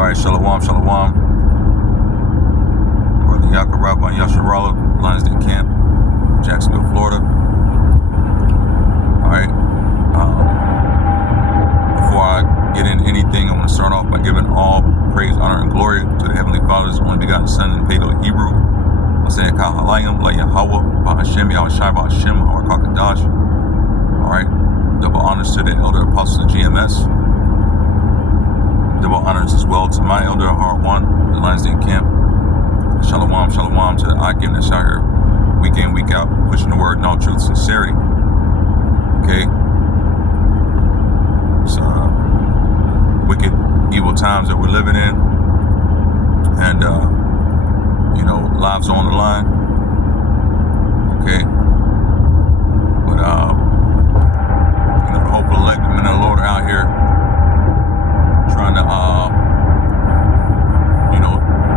Alright, Shalom, Shalom. Brother Yaakov Rabban Yasharallah, Lionz Camp, Jacksonville, Florida. Alright. Before I get into anything, I want to start off by giving all praise, honor, and glory to the Heavenly Father's only begotten Son in Paleo Hebrew. I'm saying Ka Halayim, La Yahweh, Bahashem, Yahushai, Bahashem, Harakakadash. Alright. Double honors to the elder apostles of GMS. Double honors as well to my elder, Heart One, the Lionz Camp. Shalom, shalom to the Akim that's out here week in, week out, pushing the word in all truth, sincerity. Okay. It's wicked, evil times that we're living in. And, lives are on the line. Okay. But, the hopeful elect men of the Lord are out here trying to,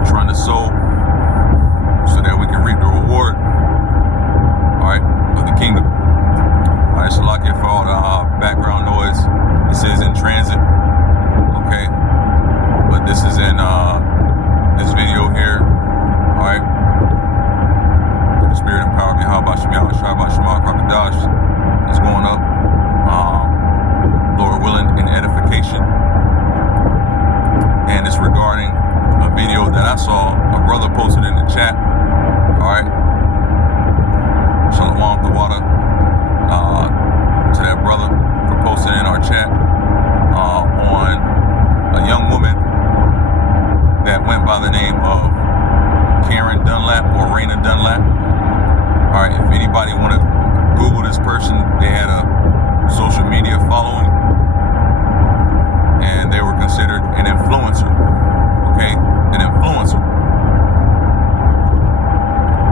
trying to sow so that we can reap the reward, all right, of the kingdom. All right, so lock in for all the background noise. This is in transit, okay, but this is in this video here, all right. The spirit and power behind Bashem Yahushai, Bashem Harakakadash is going up, Lord willing, in edification. And it's regarding a video that I saw a brother posted in the chat. Alright. Shalom the water to that brother for posting in our chat on a young woman that went by the name of Karen Dunlap or Reyna Dunlap. Alright, if anybody want to Google this person, they had a social media following and they were considered an influencer. Okay, an influencer.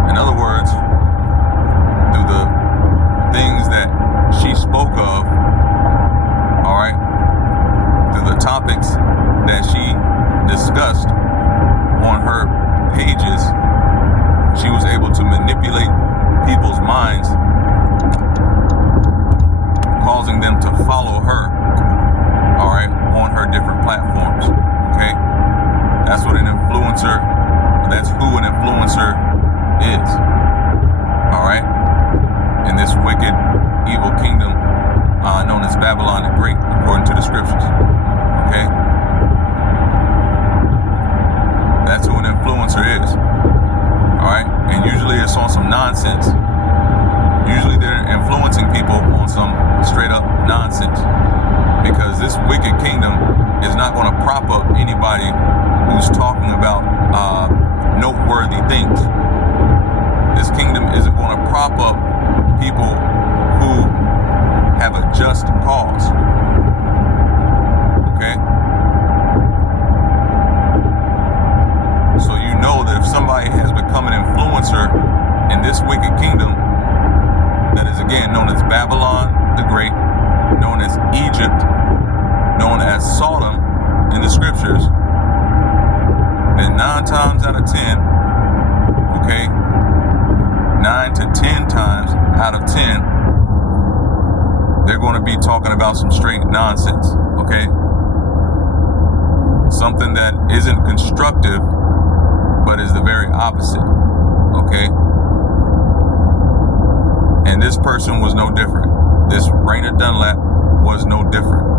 In other words, through the things that she spoke of, all right, through the topics that she discussed on her pages, she was able to manipulate people's minds, causing them to follow her, all right, on her different platforms. Okay. That's what an influencer, that's who an influencer is. All right. In this wicked, evil kingdom known as Babylon the Great, according to the scriptures. Okay. That's who an influencer is. All right. And usually it's on some nonsense. Usually they're influencing people on some straight up nonsense. Because this wicked kingdom is not going to prop up anybody who's talking about noteworthy things. This kingdom isn't going to prop up people who have a just cause. Okay? So you know that if somebody has become an influencer in this wicked kingdom, that is again known as Babylon the Great, known as Egypt, known as Sodom in the scriptures, then 9 times out of 10, okay, 9 to 10 times out of 10, they're going to be talking about some straight nonsense, okay? Something that isn't constructive, but is the very opposite, okay? And this person was no different. This Reyna Dunlap was no different.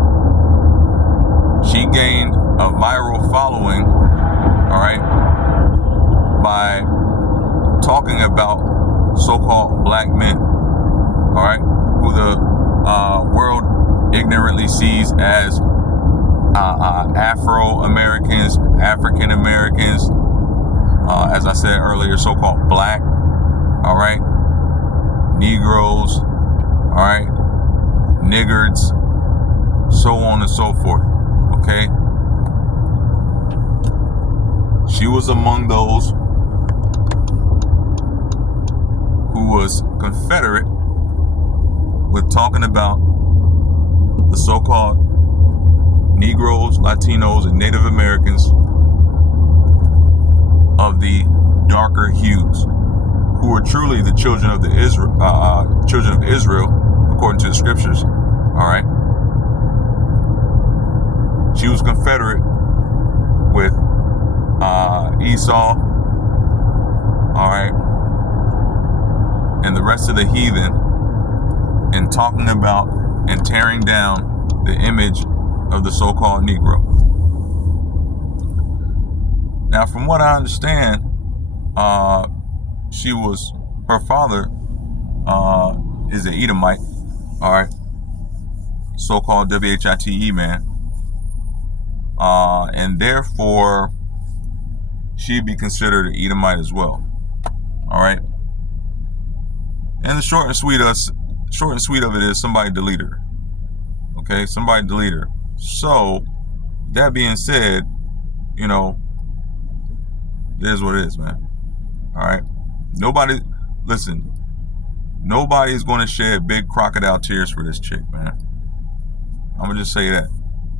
She gained a viral following, all right, by talking about so-called black men, all right, who the world ignorantly sees as Afro-Americans, African-Americans, as I said earlier, so-called black, all right, Negroes, all right, niggards, so on and so forth, okay? She was among those who was Confederate with talking about the so-called Negroes, Latinos, and Native Americans of the darker hues, who were truly the children of Israel, according to the scriptures. All right. She was Confederate with Esau, all right, and the rest of the heathen, and talking about and tearing down the image of the so-called Negro. Now, from what I understand, her father is an Edomite, all right, so-called WHITE man, and therefore she'd be considered an Edomite as well, all right. And the short and sweet of it is somebody deleted her. Okay, somebody deleted her. So, that being said, you know, it is what it is, man. All right. Nobody's going to shed big crocodile tears for this chick, man. I'm gonna just say that.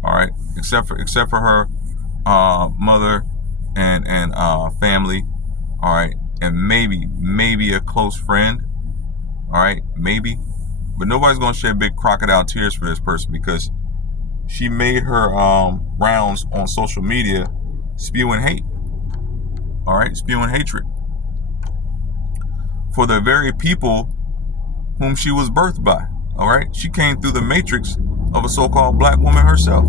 All right. Except for her mother and family. All right, and maybe a close friend. All right, maybe, but nobody's gonna shed big crocodile tears for this person because she made her rounds on social media spewing hate. All right, spewing hatred for the very people whom she was birthed by. All right, she came through the matrix of a so-called black woman herself.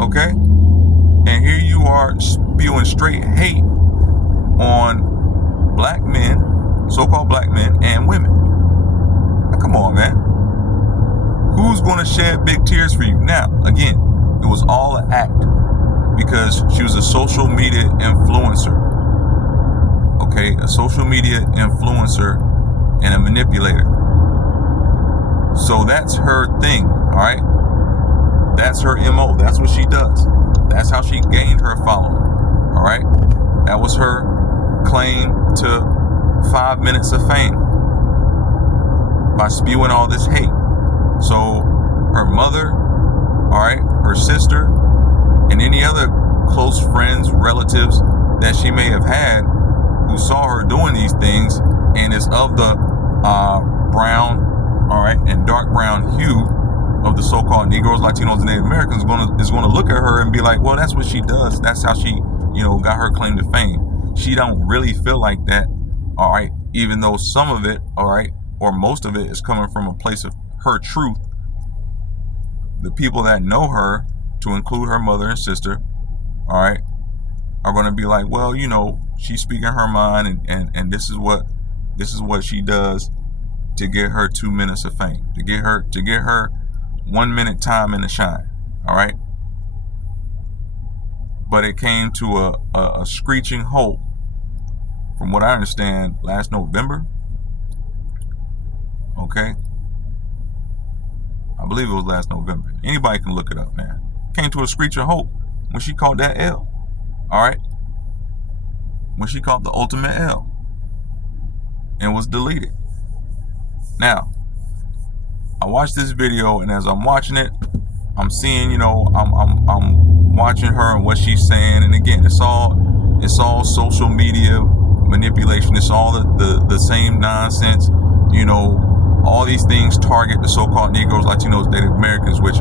Okay, and here you are spewing straight hate on black men, so-called black men and women. Now, come on, man. Who's going to shed big tears for you? Now, again, it was all an act because she was a social media influencer. Okay, a social media influencer and a manipulator. So that's her thing, all right? That's her MO. That's what she does. That's how she gained her following, all right? That was her claim to 5 minutes of fame by spewing all this hate. So her mother, all right, her sister, and any other close friends, relatives that she may have had who saw her doing these things and is of the brown, all right, and dark brown hue of the so-called Negroes, Latinos, and Native Americans is going to look at her and be like, well, that's what she does. That's how she, got her claim to fame. She don't really feel like that, all right, even though some of it, all right, or most of it is coming from a place of her truth. The people that know her, to include her mother and sister, all right, are going to be like, well, she's speaking her mind, and this is what she does to get her 2 minutes of fame, to get her 1 minute time in the shine, all right. But it came to a screeching halt, from what I understand, last November. Okay, I believe it was last November. Anybody can look it up, man. Came to a screeching halt when she called that L, all right. When she called the ultimate L and was deleted. Now, I watched this video, and as I'm watching it, I'm seeing, I'm watching her and what she's saying, and again, it's all social media manipulation. It's all the same nonsense. All these things target the so-called Negroes, Latinos, Native Americans, which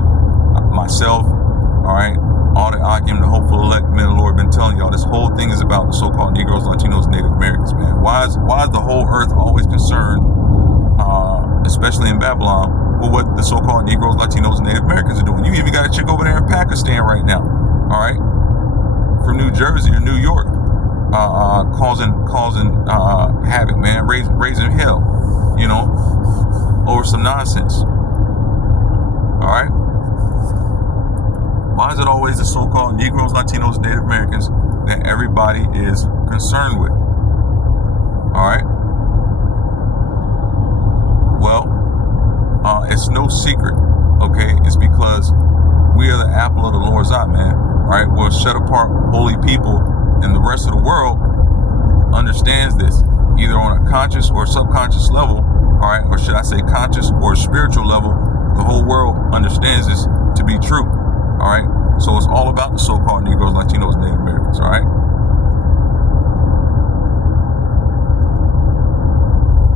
myself, all right, all the Akim, the hopeful elect men of the Lord, been telling y'all, this whole thing is about the so-called Negroes, Latinos, Native Americans, man. Why is the whole earth always concerned, especially in Babylon, with what the so-called Negroes, Latinos, and Native Americans are doing? You even got a chick over there in Pakistan right now, all right, from New Jersey or New York, causing havoc, man, raising hell, over some nonsense. All right. Why is it always the so-called Negroes, Latinos, Native Americans that everybody is concerned with? All right. Well, it's no secret, okay? It's because we are the apple of the Lord's eye, man. All right. We're a set apart holy people, and the rest of the world understands this, either on a conscious or subconscious level, all right, or should I say conscious or spiritual level. The whole world understands this to be true, all right? So it's all about the so-called Negroes, Latinos, and Native Americans, all right?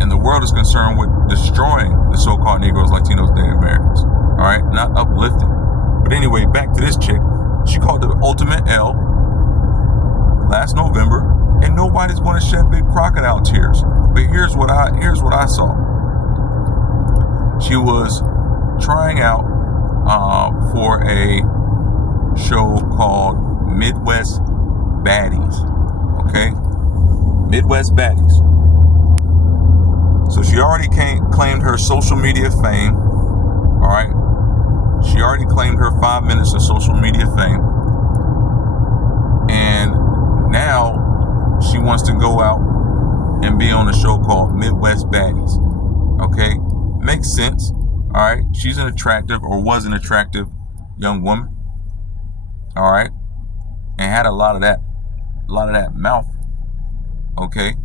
And the world is concerned with destroying the so-called Negroes, Latinos, and Native Americans, all right? Not uplifting. But anyway, back to this chick. She called the ultimate L, last November, and nobody's going to shed big crocodile tears. But here's what I saw. She was trying out for a show called Midwest Baddies. Okay, Midwest Baddies. So she already claimed her social media fame. All right, she already claimed her 5 minutes of social media fame, and now she wants to go out and be on a show called Midwest Baddies. Okay, makes sense. All right, she's an attractive, or was an attractive young woman. All right, and had a lot of that mouth. Okay,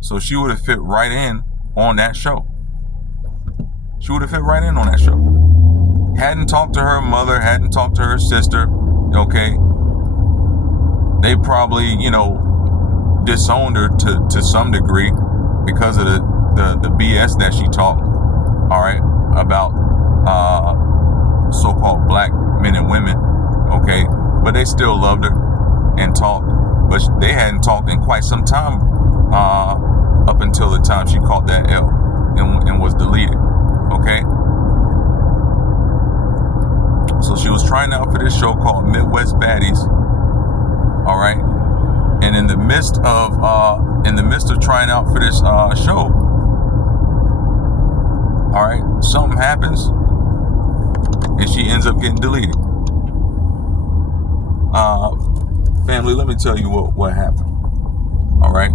so she would have fit right in on that show. She would have fit right in on that show. Hadn't talked to her mother, hadn't talked to her sister. Okay, they probably, disowned her to some degree because of the BS that she talked. All right, about so-called black men and women. Okay, but they still loved her and talked, but they hadn't talked in quite some time, up until the time she caught that L and was deleted. Okay, so she was trying out for this show called Midwest Baddies. All right, and in the midst of trying out for this show, all right, something happens, and she ends up getting deleted. Family, let me tell you what happened. All right,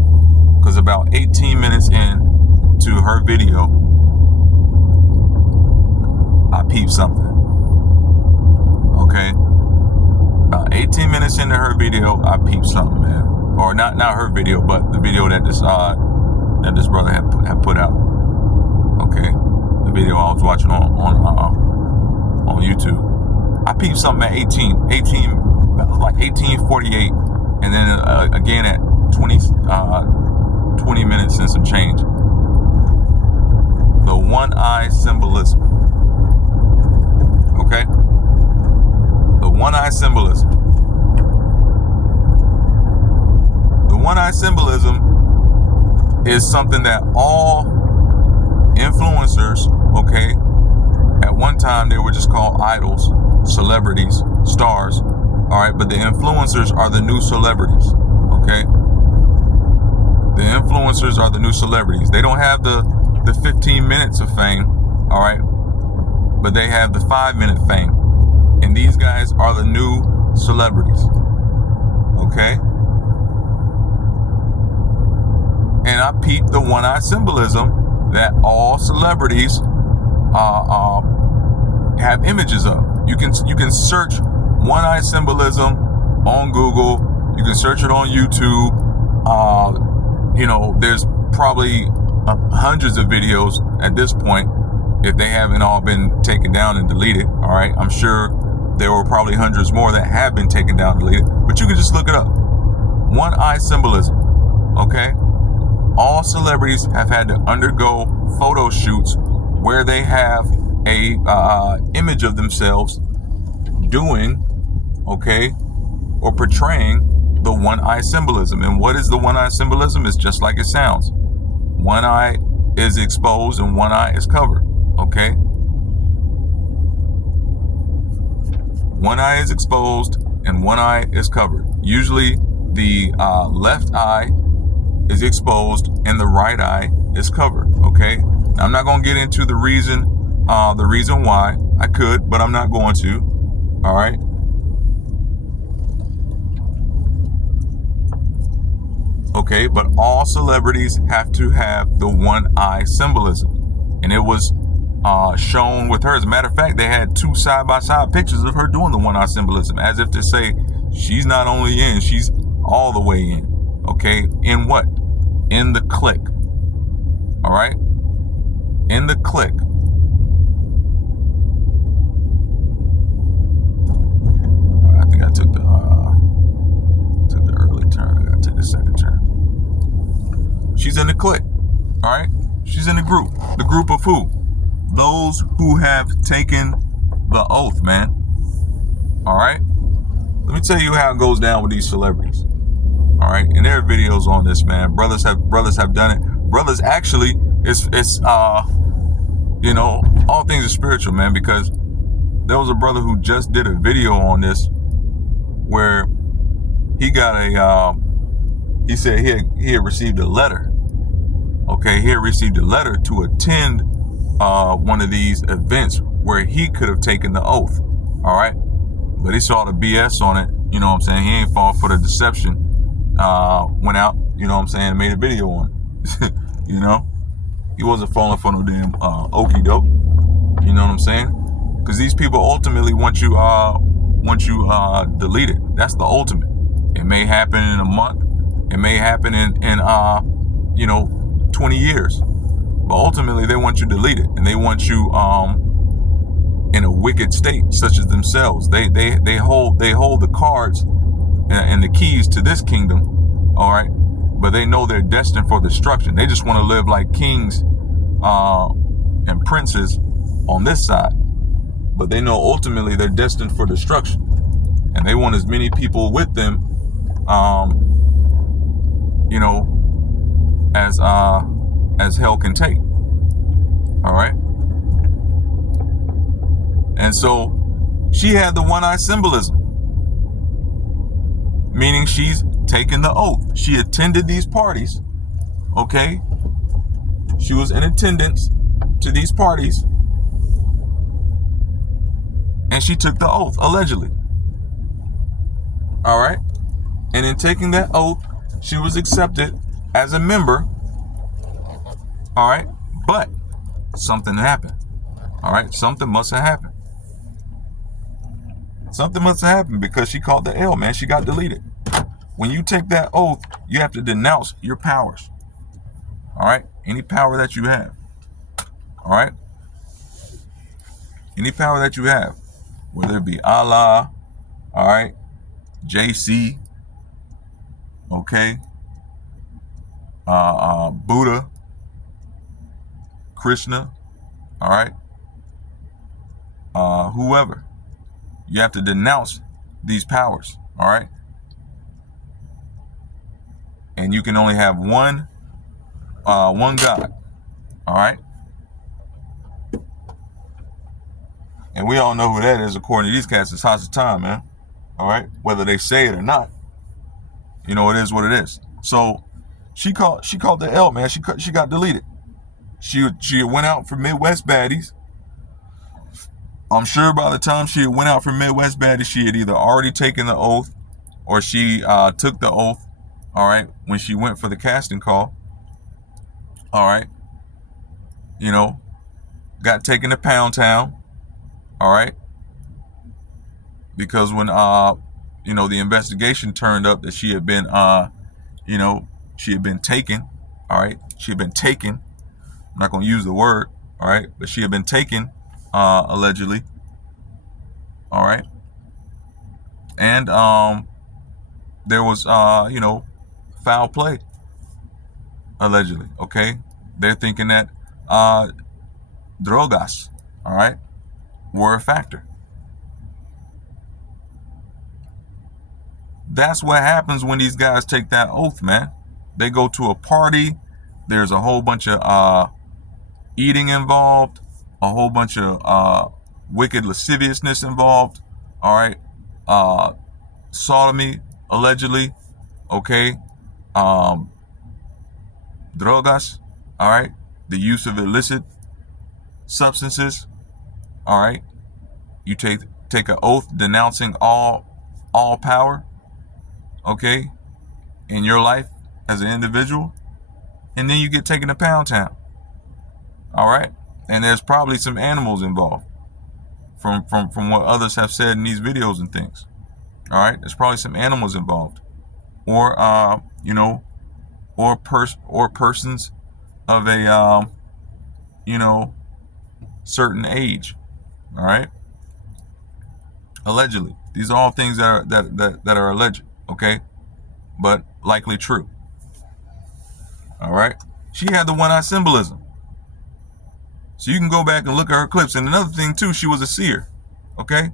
because about 18 minutes in to her video, I peeped something. Okay, about 18 minutes into her video, I peeped something, man. Or not her video, but the video that this brother had put out. Okay, the video I was watching on YouTube. I peeped something at 18:48, and then again at 20 minutes and some change. The one eye symbolism. Okay? The one eye symbolism. The one eye symbolism is something that all influencers, okay, at one time they were just called idols, celebrities, stars, all right, but the influencers are the new celebrities, okay? The influencers are the new celebrities. They don't have the 15 minutes of fame, all right, but they have the 5-minute fame. And these guys are the new celebrities, okay? And I peeped the one-eye symbolism that all celebrities have images of. You can search one-eye symbolism on Google. You can search it on YouTube. There's probably hundreds of videos at this point, if they haven't all been taken down and deleted. All right, I'm sure there were probably hundreds more that have been taken down and deleted, but you can just look it up. One-eye symbolism, okay? All celebrities have had to undergo photo shoots where they have a image of themselves doing, okay, or portraying the one-eye symbolism. And what is the one-eye symbolism? It's just like it sounds. One eye is exposed and one eye is covered, okay? One eye is exposed and one eye is covered. Usually the left eye is exposed and the right eye is covered, okay? Now, I'm not going to get into the reason why. I could, but I'm not going to, all right? Okay, but all celebrities have to have the one-eye symbolism. And it was shown with her. As a matter of fact, they had 2 side-by-side pictures of her doing the one-eye symbolism, as if to say, she's not only in, she's all the way in. Okay, in what? In the click. All right? In the click. I think I took the early turn. I gotta take the second turn. She's in the clique, all right? She's in the group. The group of who? Those who have taken the oath, man. All right? Let me tell you how it goes down with these celebrities. All right, and there are videos on this, man. Brothers have done it. Brothers actually, it's you know, all things are spiritual, man. Because there was a brother who just did a video on this where he got a he said he had received a letter. Okay, he had received a letter to attend one of these events where he could have taken the oath. All right, but he saw the BS on it. You know what I'm saying? He ain't fall for the deception. Went out, you know what I'm saying, and made a video on it. You know, he wasn't falling for no damn okie doke. You know what I'm saying? Because these people ultimately want you deleted. That's the ultimate. It may happen in a month. It may happen in you know, 20 years. But ultimately, they want you deleted, and they want you in a wicked state, such as themselves. They hold the cards and the keys to this kingdom, all right, but they know they're destined for destruction. They just want to live like kings and princes on this side, but they know ultimately they're destined for destruction, and they want as many people with them, you know, as hell can take. All right, and so she had the one-eye symbolism, meaning she's taken the oath. She attended these parties, okay? She was in attendance to these parties, and she took the oath, allegedly. All right? And in taking that oath, she was accepted as a member, all right? But something happened, all right? Something must have happened. Something must have happened because she caught the L, man. She got deleted. When you take that oath, you have to denounce your powers. All right? Any power that you have. All right? Any power that you have. Whether it be Allah, all right, JC, okay, Buddha, Krishna, all right, whoever. You have to denounce these powers, all right? And you can only have one God, all right? And we all know who that is, according to these cats. It's Hasatan, man, all right? Whether they say it or not, you know, it is what it is. So she called the L, man. She got deleted. She went out for Midwest Baddies. I'm sure by the time she went out for Midwest Baddie, she had either already taken the oath or she took the oath, all right, when she went for the casting call, all right, you know, got taken to Pound Town, all right, because when, you know, the investigation turned up that she had been, you know, she had been taken, all right, she had been taken, I'm not going to use the word, all right, but she had been taken, allegedly, all right, and there was you know, foul play, allegedly. Okay, they're thinking that drogas, all right, were a factor. That's what happens when these guys take that oath, man. They go to a party, there's a whole bunch of eating involved, a whole bunch of wicked lasciviousness involved, all right, sodomy, allegedly, okay, drogas, all right, the use of illicit substances, all right, you take an oath denouncing all power, okay, in your life as an individual, and then you get taken to Pound Town, all right. And there's probably some animals involved from what others have said in these videos and things. All right, there's probably some animals involved, or you know, or persons of a you know, certain age. All right, allegedly. These are all things that are alleged. Okay, but likely true. All right, she had the one-eye symbolism. So you can go back and look at her clips. And another thing too, she was a seer. Okay?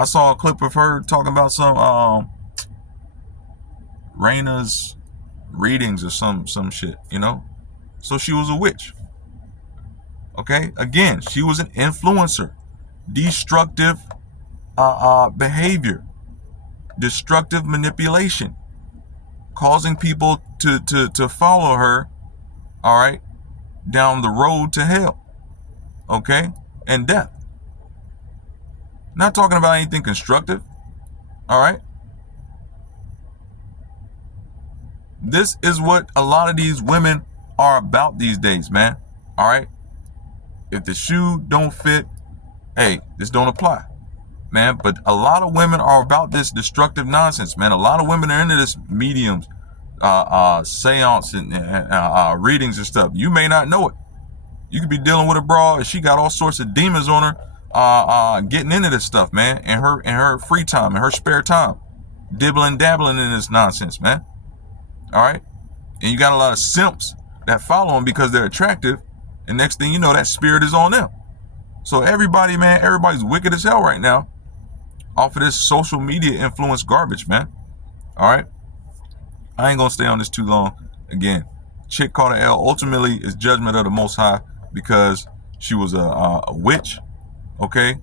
I saw a clip of her talking about some Reyna's readings or some shit, you know. So she was a witch. Okay, again, she was an influencer. Destructive behavior, destructive manipulation, causing people to follow her, all right, down the road to hell, okay, and death. Not talking about anything constructive, all right. This is what a lot of these women are about these days, man, all right. If the shoe don't fit, hey, this don't apply, man. But a lot of women are about this destructive nonsense, man. A lot of women are into this mediums, seance and readings and stuff. You may not know it. You could be dealing with a broad and she got all sorts of demons on her, getting into this stuff, man. In her free time, in her spare time, dibbling, dabbling in this nonsense, man. All right. And you got a lot of simps that follow them because they're attractive. And next thing you know, that spirit is on them. So everybody, man, everybody's wicked as hell right now off of this social media influence garbage, man. All right. I ain't going to stay on this too long. Again, chick called an L. Ultimately, it's judgment of the Most High because she was a witch. Okay.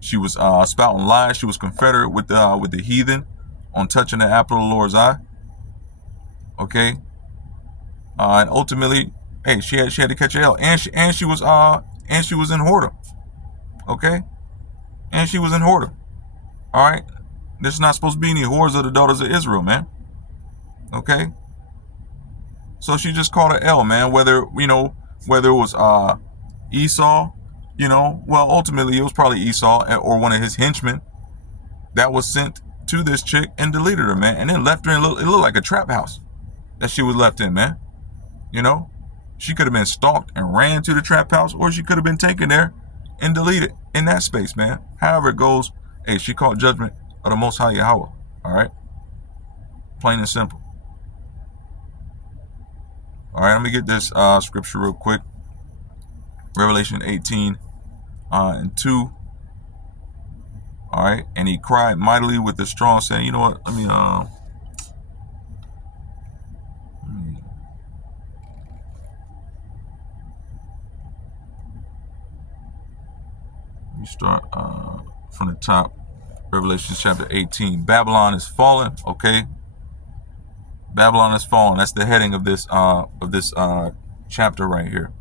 She was spouting lies. She was confederate with the heathen on touching the apple of the Lord's eye. Okay. And ultimately, hey, she had to catch a L, and she was in whoredom. Okay. And she was in whoredom. All right. There's not supposed to be any whores of the daughters of Israel, man. Okay. So she just called an L, man. Whether it was Esau, well, ultimately it was probably Esau or one of his henchmen that was sent to this chick and deleted her, man, and then left her in it looked like a trap house that she was left in, man. She could have been stalked and ran to the trap house, or she could have been taken there and deleted in that space, man. However it goes, hey, she caught judgment of the Most High Yahweh. All right. Plain and simple. All right, let me get this scripture real quick. Revelation 18 and 2. All right, and he cried mightily with a strong saying, you know what? Let me start from the top. Revelation chapter 18. Babylon is fallen. Okay. Babylon is fallen. That's the heading of this chapter right here.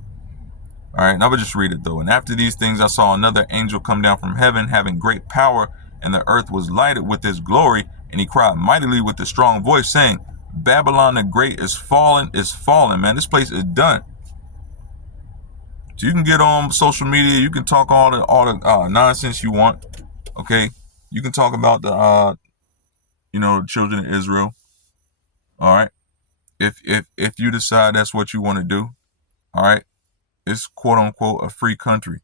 All right, now I'll just read it though. And after these things, I saw another angel come down from heaven, having great power, and the earth was lighted with his glory. And he cried mightily with a strong voice, saying, Babylon the Great is fallen, man. This place is done. So you can get on social media, you can talk all the nonsense you want. Okay, you can talk about the children of Israel. All right, if you decide that's what you want to do, all right, it's quote unquote a free country.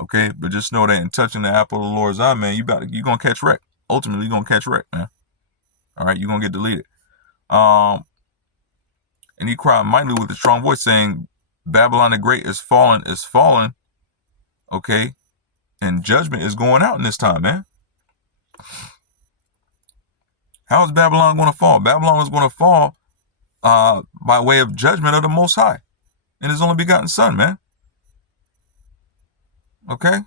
Okay, but just know that in touching the apple of the Lord's eye, man, you're gonna catch wreck. Ultimately, you're gonna catch wreck, man. All right, you're gonna get deleted. And he cried mightily with a strong voice, saying, Babylon the Great is fallen, okay, and judgment is going out in this time, man. How is Babylon going to fall? Babylon is going to fall by way of judgment of the Most High and his only begotten Son, man. Okay.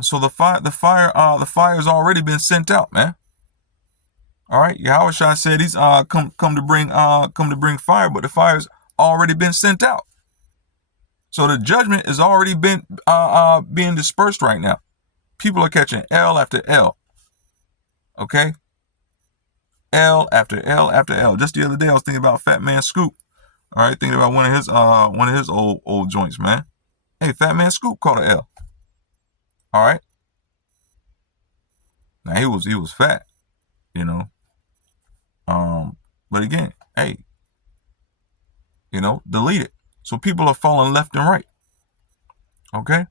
So the fire has already been sent out, man. All right. Yahushua said he's come to bring fire, but the fire's already been sent out. So the judgment has already been being dispersed right now. People are catching L after L. Okay? L after L after L. Just the other day I was thinking about Fat Man Scoop. All right, thinking about one of his old joints, man. Hey, Fat Man Scoop caught an L. All right. Now he was fat, but again, hey, delete it. So people are falling left and right. Okay?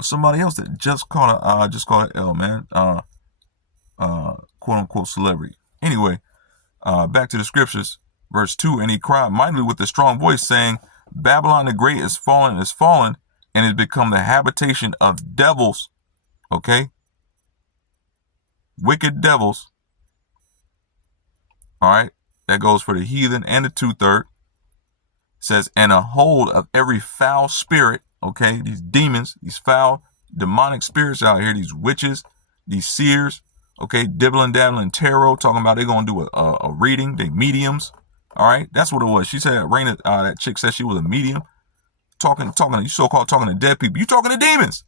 Somebody else that just caught an L, man. Quote unquote celebrity. Anyway, back to the scriptures, verse 2. And he cried mightily with a strong voice, saying, Babylon the Great is fallen, and has become the habitation of devils, okay? Wicked devils. All right? That goes for the heathen and the 2/3. Says, and a hold of every foul spirit, okay? These demons, these foul demonic spirits out here, these witches, these seers, okay? Dibbling, dabbling, tarot, talking about they're going to do a reading. They mediums. All right? That's what it was. She said, Reyna, that chick said she was a medium. Talking, you so-called talking to dead people. You talking to demons.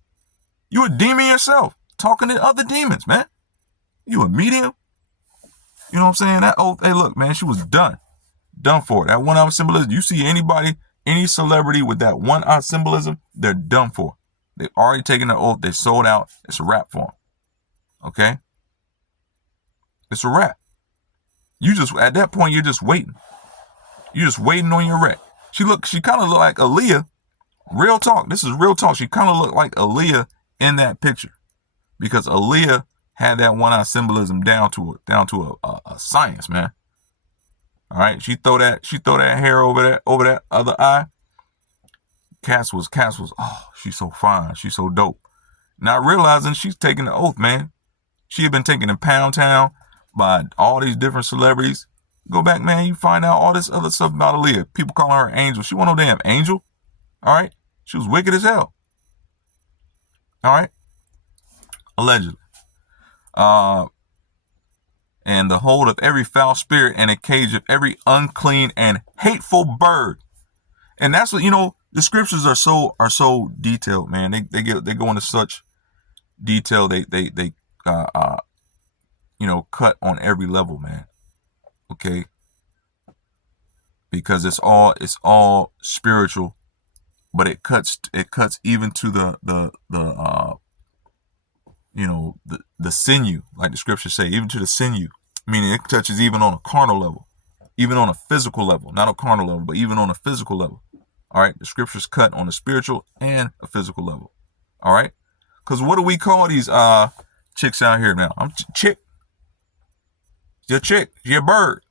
You a demon yourself. Talking to other demons, man. You a medium. You know what I'm saying? That oath, hey, look, man, she was done. Done for. That one-eye symbolism. You see anybody, any celebrity with that one-eye symbolism, they're done for. They've already taken the oath. They sold out. It's a wrap for them. Okay? It's a wrap. You just, at that point, you're just waiting. You're just waiting on your wreck. She kind of looked like Aaliyah. Real talk. This is real talk. She kind of looked like Aaliyah in that picture, because Aaliyah had that one-eye symbolism down to a science, man. All right, she throw that hair over that other eye. Cass was. Oh, she's so fine. She's so dope. Not realizing she's taking the oath, man. She had been taken in Pound Town by all these different celebrities. Go back, man. You find out all this other stuff about Aaliyah. People calling her angel. She wasn't no damn angel. All right, she was wicked as hell. All right, allegedly. And the hold of every foul spirit and a cage of every unclean and hateful bird. And that's what, you know, the scriptures are so detailed, man. They go into such detail. They you know, cut on every level, man. Okay. Because it's all spiritual, but it cuts even to the you know, the sinew, like the scriptures say, even to the sinew, meaning it touches even on a carnal level, even on a physical level, not a carnal level, but even on a physical level. All right. The scriptures cut on a spiritual and a physical level. All right. Because what do we call these chicks out here now? I'm chick. Your chick, your bird.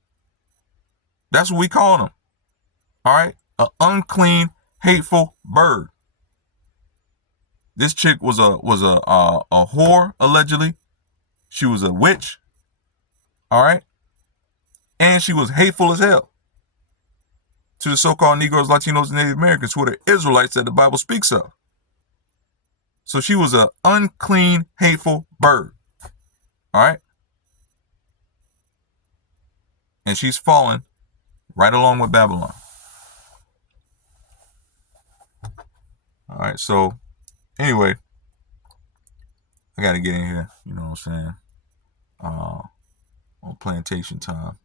That's what we call them. All right. An unclean, hateful bird. This chick was a whore, allegedly. She was a witch. All right. And she was hateful as hell to the so-called Negroes, Latinos, and Native Americans, who are the Israelites that the Bible speaks of. So she was an unclean, hateful bird. All right. And she's fallen right along with Babylon. All right. So anyway, I got to get in here. You know what I'm saying? On plantation time.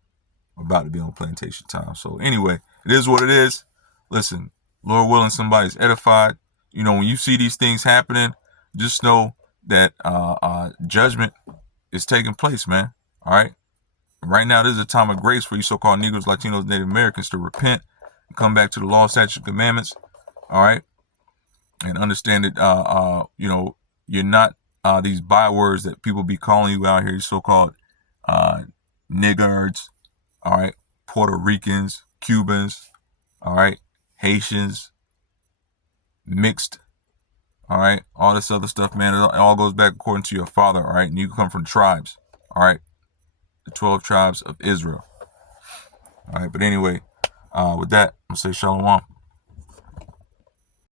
I'm about to be on plantation time. So anyway, it is what it is. Listen, Lord willing, somebody's edified. You know, when you see these things happening, just know that judgment is taking place, man. All right. Right now, this is a time of grace for you so-called Negroes, Latinos, Native Americans to repent and come back to the law, statutes, and commandments. All right. And understand that, you know, you're not these bywords that people be calling you out here, these so-called niggards, all right, Puerto Ricans, Cubans, all right, Haitians, mixed, all right, all this other stuff, man. It all goes back according to your father, all right, and you come from tribes, all right, the 12 tribes of Israel, all right. But anyway, with that, I'm gonna say shalom.